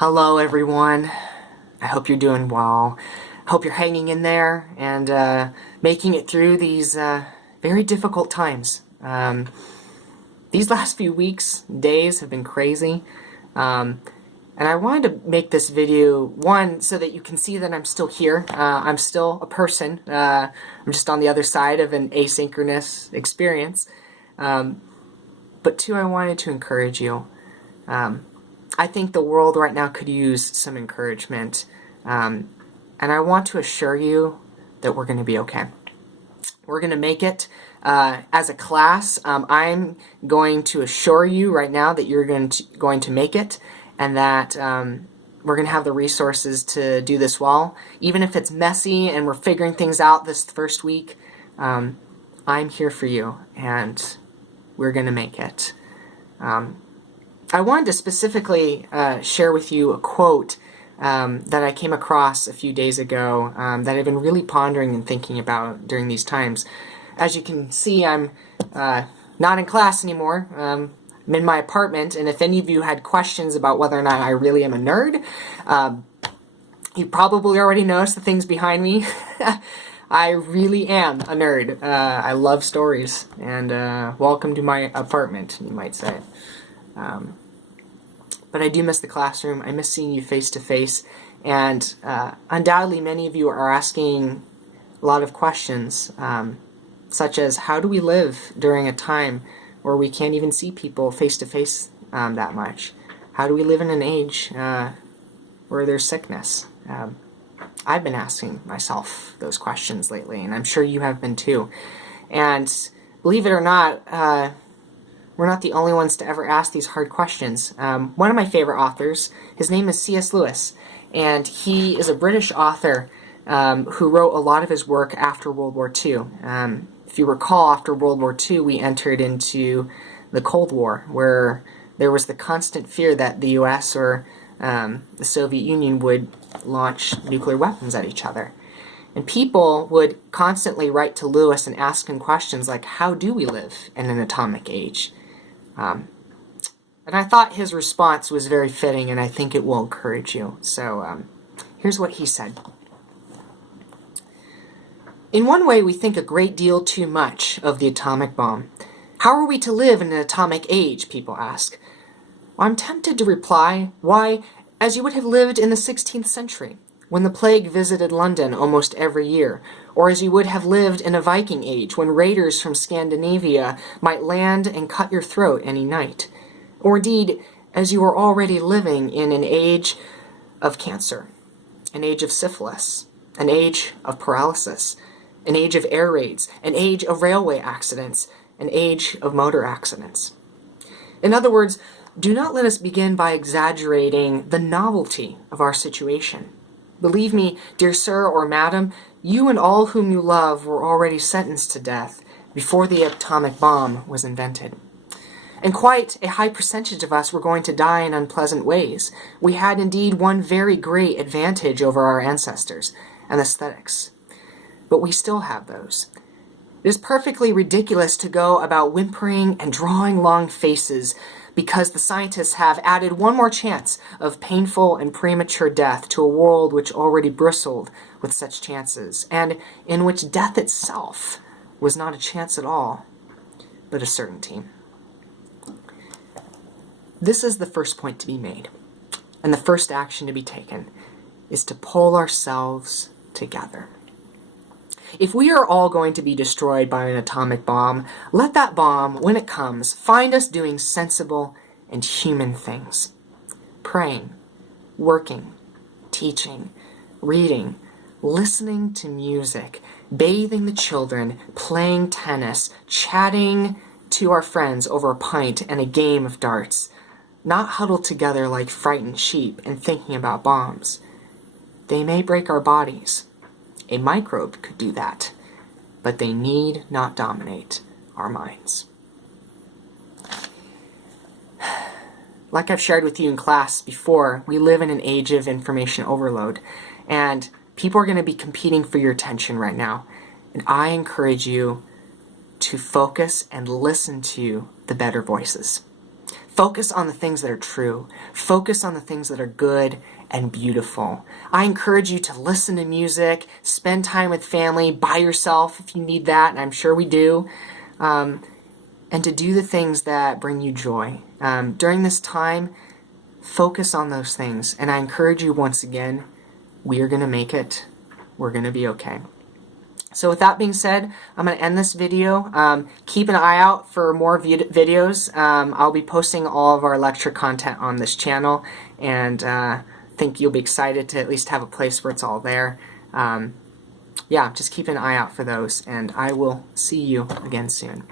Hello, everyone. I hope you're doing well. Hope you're hanging in there and making it through these very difficult times. These last few weeks, days have been crazy. And I wanted to make this video, one, so that you can see that I'm still here. I'm still a person. I'm just on the other side of an asynchronous experience. But two, I wanted to encourage you. I think the world right now could use some encouragement. And I want to assure you that we're going to be okay. We're going to make it. As a class, I'm going to assure you right now that you're going to make it, and that we're going to have the resources to do this well. Even if it's messy and we're figuring things out this first week, I'm here for you, and we're going to make it. I wanted to specifically share with you a quote that I came across a few days ago that I've been really pondering and thinking about during these times. As you can see, I'm not in class anymore. I'm in my apartment, and if any of you had questions about whether or not I really am a nerd, you probably already noticed the things behind me. I really am a nerd. I love stories, and welcome to my apartment, you might say. But I do miss the classroom. I miss seeing you face to face, and undoubtedly many of you are asking a lot of questions, such as how do we live during a time where we can't even see people face to face that much? How do we live in an age where there's sickness? I've been asking myself those questions lately, and I'm sure you have been too. And believe it or not, we're not the only ones to ever ask these hard questions. One of my favorite authors, his name is C.S. Lewis, and he is a British author who wrote a lot of his work after World War II. If you recall, after World War II, we entered into the Cold War, where there was the constant fear that the U.S. or the Soviet Union would launch nuclear weapons at each other. And people would constantly write to Lewis and ask him questions like, how do we live in an atomic age? And I thought his response was very fitting, and I think it will encourage you. So here's what he said. In one way, we think a great deal too much of the atomic bomb. How are we to live in an atomic age, people ask. Well, I'm tempted to reply, why, as you would have lived in the 16th century, when the plague visited London almost every year, or as you would have lived in a Viking age, when raiders from Scandinavia might land and cut your throat any night, or indeed, as you are already living in an age of cancer, an age of syphilis, an age of paralysis, an age of air raids, an age of railway accidents, an age of motor accidents. In other words, do not let us begin by exaggerating the novelty of our situation. Believe me, dear sir or madam, you and all whom you love were already sentenced to death before the atomic bomb was invented. And quite a high percentage of us were going to die in unpleasant ways. We had indeed one very great advantage over our ancestors, anesthetics. But we still have those. It is perfectly ridiculous to go about whimpering and drawing long faces because the scientists have added one more chance of painful and premature death to a world which already bristled with such chances, and in which death itself was not a chance at all, but a certainty. This is the first point to be made, and the first action to be taken is to pull ourselves together. If we are all going to be destroyed by an atomic bomb, let that bomb, when it comes, find us doing sensible and human things. Praying, working, teaching, reading, listening to music, bathing the children, playing tennis, chatting to our friends over a pint and a game of darts, not huddled together like frightened sheep and thinking about bombs. They may break our bodies. A microbe could do that, but they need not dominate our minds. Like I've shared with you in class before, we live in an age of information overload, and people are going to be competing for your attention right now. And I encourage you to focus and listen to the better voices. Focus on the things that are true. Focus on the things that are good and beautiful. I encourage you to listen to music, spend time with family, by yourself if you need that, and I'm sure we do, and to do the things that bring you joy. During this time, focus on those things, and I encourage you once again, we are going to make it. We're going to be okay. So with that being said, I'm going to end this video. Keep an eye out for more videos. I'll be posting all of our lecture content on this channel, and I think you'll be excited to at least have a place where it's all there. Yeah, just keep an eye out for those, and I will see you again soon.